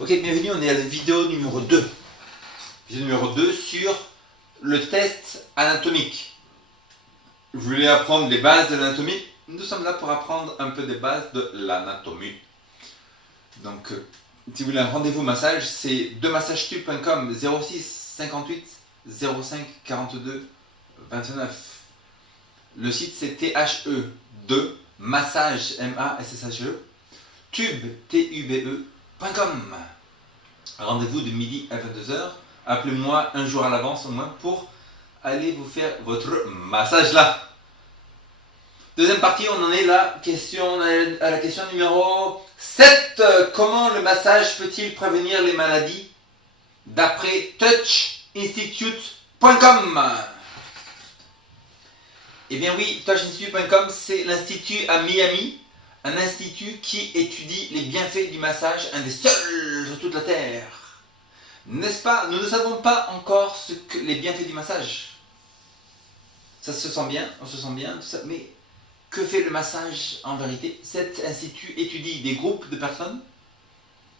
Ok, bienvenue, on est à la vidéo numéro 2. Vidéo numéro 2 sur le test anatomique. Vous voulez apprendre les bases de l'anatomie? Nous sommes là pour apprendre un peu des bases de l'anatomie. Donc, si vous voulez un rendez-vous massage, c'est demassagestube.com 06 58 05 42 29. Le site c'est THE2 massage MASSHE tube TUBE.com. Rendez-vous de midi à 22h. Appelez-moi un jour à l'avance au moins pour aller vous faire votre massage là. Deuxième partie, on en est là. À la question numéro 7. Comment le massage peut-il prévenir les maladies d'après touchinstitute.com? Eh bien oui, touchinstitute.com, c'est l'institut à Miami. Un institut qui étudie les bienfaits du massage, un des seuls sur toute la Terre. N'est-ce pas? Nous ne savons pas encore ce que les bienfaits du massage. Ça se sent bien, on se sent bien, tout ça, mais que fait le massage en vérité? Cet institut étudie des groupes de personnes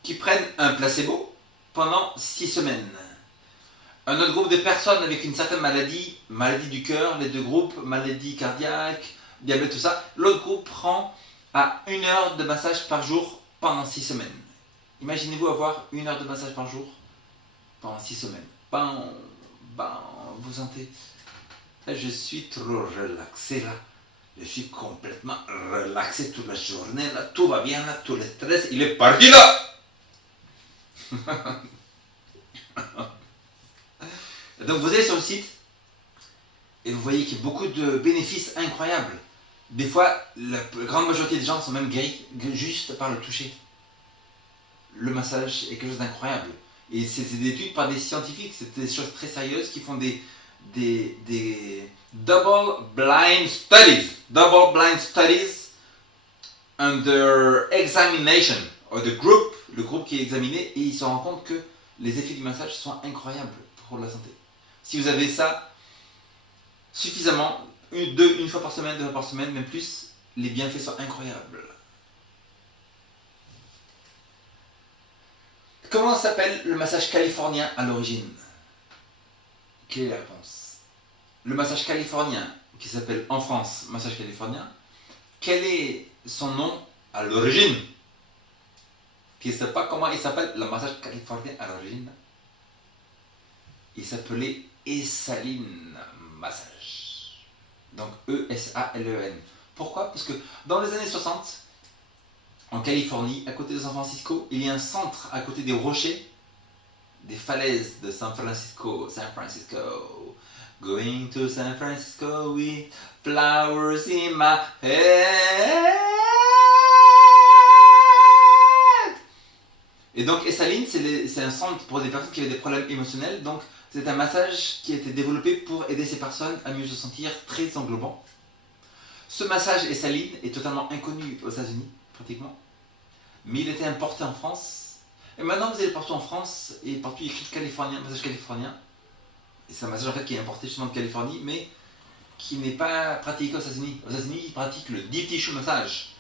qui prennent un placebo pendant 6 semaines. Un autre groupe de personnes avec une certaine maladie, maladie du cœur, les deux groupes, maladie cardiaque, diabète, tout ça. L'autre groupe prend à 1 heure de massage par jour pendant 6 semaines. Imaginez-vous avoir 1 heure de massage par jour pendant 6 semaines. Vous sentez, là, je suis trop relaxé là. Je suis complètement relaxé toute la journée là. Tout va bien là, tout le stress, il est parti là. Donc vous allez sur le site et vous voyez qu'il y a beaucoup de bénéfices incroyables. Des fois, la grande majorité des gens sont même guéris juste par le toucher. Le massage est quelque chose d'incroyable. Et c'est des études par des scientifiques, c'est des choses très sérieuses qui font des double blind studies. Double blind studies under examination. Or the group, le groupe qui est examiné, et ils se rendent compte que les effets du massage sont incroyables pour la santé. Si vous avez ça suffisamment, une fois par semaine, 2 fois par semaine, même plus, les bienfaits sont incroyables. Comment s'appelle le massage californien à l'origine? Quelle est la réponse? Le massage californien, qui s'appelle en France massage californien, quel est son nom à l'origine? Qui ne sait pas comment il s'appelle le massage californien à l'origine? Il s'appelait Essaline Massage. Donc E-S-A-L-E-N. Pourquoi? Parce que dans les années 60, en Californie, à côté de San Francisco, il y a un centre à côté des rochers, des falaises de San Francisco. Going to San Francisco with flowers in my head. Et donc Essaline, c'est un centre pour des personnes qui avaient des problèmes émotionnels. Donc c'est un massage qui a été développé pour aider ces personnes à mieux se sentir, très englobant. Ce massage Essaline est totalement inconnu aux États-Unis, pratiquement. Mais il était importé en France. Et maintenant vous allez partout en France, et partout il y a écrit californien, massage californien. Et c'est un massage en fait qui est importé justement de Californie, mais qui n'est pas pratiqué aux États-Unis. Aux États-Unis, ils pratiquent le deep tissue massage.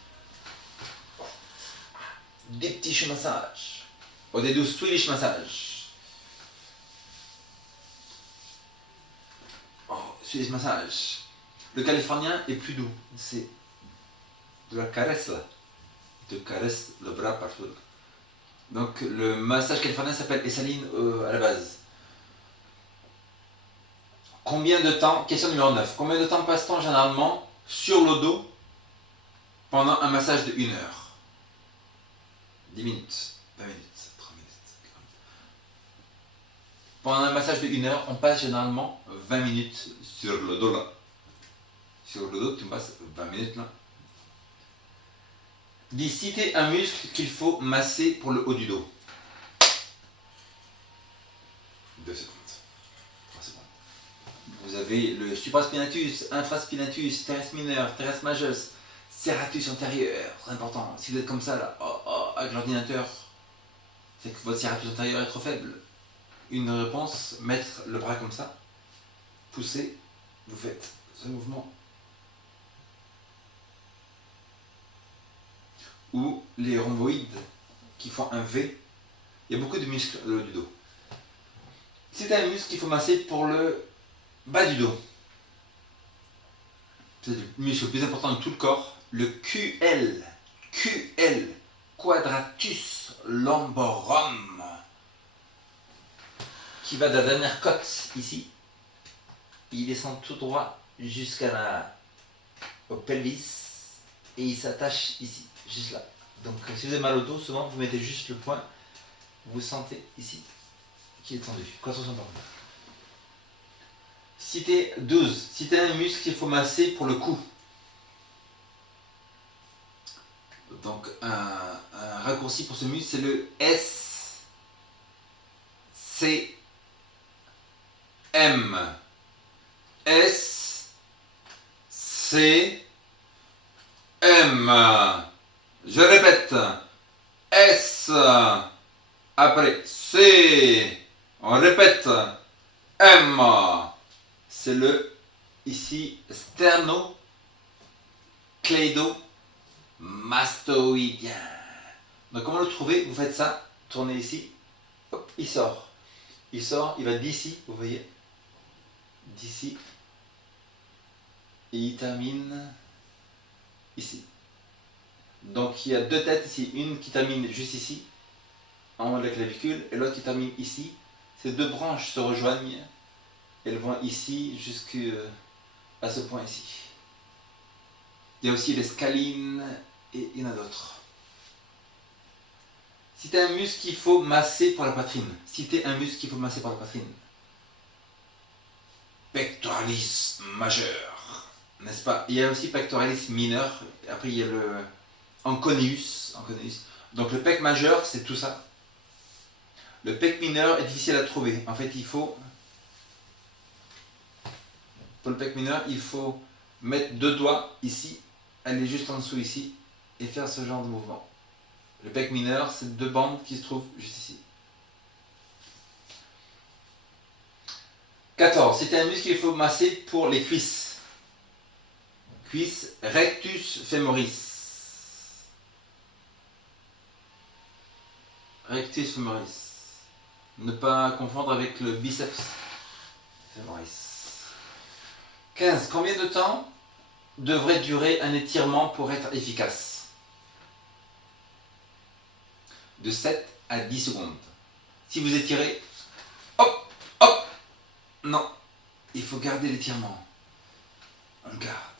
Deep tissue massage. Ou des do Swedish massage. Oh, Swedish massage. Le californien est plus doux. C'est de la caresse là. Il te caresse le bras partout. Donc le massage californien s'appelle Essaline à la base. Combien de temps, question numéro 9, combien de temps passe-t-on généralement sur le dos pendant un massage de 1 heure? 10 minutes, 20 minutes, 30 minutes, 40 minutes. Pendant un massage de 1 heure, on passe généralement 20 minutes sur le dos là. Sur le dos, tu passes 20 minutes là. Dis, citer un muscle qu'il faut masser pour le haut du dos. 2 secondes. 3 secondes. Vous avez le supraspinatus, infraspinatus, teres mineur, teres majus, serratus antérieur, c'est important. Si vous êtes comme ça là, avec l'ordinateur, c'est que votre serratus antérieur est trop faible. Une réponse, mettre le bras comme ça, pousser, vous faites ce mouvement. Ou les rhomboïdes qui font un V, Il y a beaucoup de muscles le haut du dos. C'est un muscle qu'il faut masser pour le bas du dos. C'est le muscle le plus important de tout le corps. Le QL. QL. Quadratus lumborum. Qui va de la dernière côte ici. Il descend tout droit jusqu'à au pelvis. Et il s'attache ici, juste là. Donc si vous avez mal au dos, souvent vous mettez juste le poing. Vous sentez ici qui est tendu. Contraction par contre. Cité 12. Cité un muscle qu'il faut masser pour le cou. Donc un raccourci pour ce muscle, c'est le SCM. SCM. Je répète. S. Après C. On répète. M. C'est le, ici, sternocleidomastoïdien. Donc comment le trouver? Vous faites ça, tournez ici, hop, il sort. Il sort, il va d'ici, vous voyez, d'ici, et il termine ici. Donc il y a deux têtes ici, une qui termine juste ici, en haut de la clavicule, et l'autre qui termine ici. Ces deux branches se rejoignent, elles vont ici jusqu'à ce point ici. Il y a aussi les scalines et il y en a d'autres. Citez un muscle qu'il faut masser pour la poitrine. Citez un muscle qu'il faut masser pour la poitrine. Pectoralis majeur, n'est-ce pas? Il y a aussi pectoralis mineur. Après il y a le anconeus. Donc le pec majeur, c'est tout ça. Le pec mineur est difficile à trouver. En fait, pour le pec mineur, il faut mettre deux doigts ici, aller juste en dessous ici, et faire ce genre de mouvement. Le pec mineur, c'est deux bandes qui se trouvent juste ici. 14. C'est un muscle qu'il faut masser pour les cuisses. Cuisse rectus femoris. Rectus femoris. Ne pas confondre avec le biceps femoris. 15. Combien de temps devrait durer un étirement pour être efficace? De 7 à 10 secondes. Si vous étirez, hop, hop, non, il faut garder l'étirement. On garde.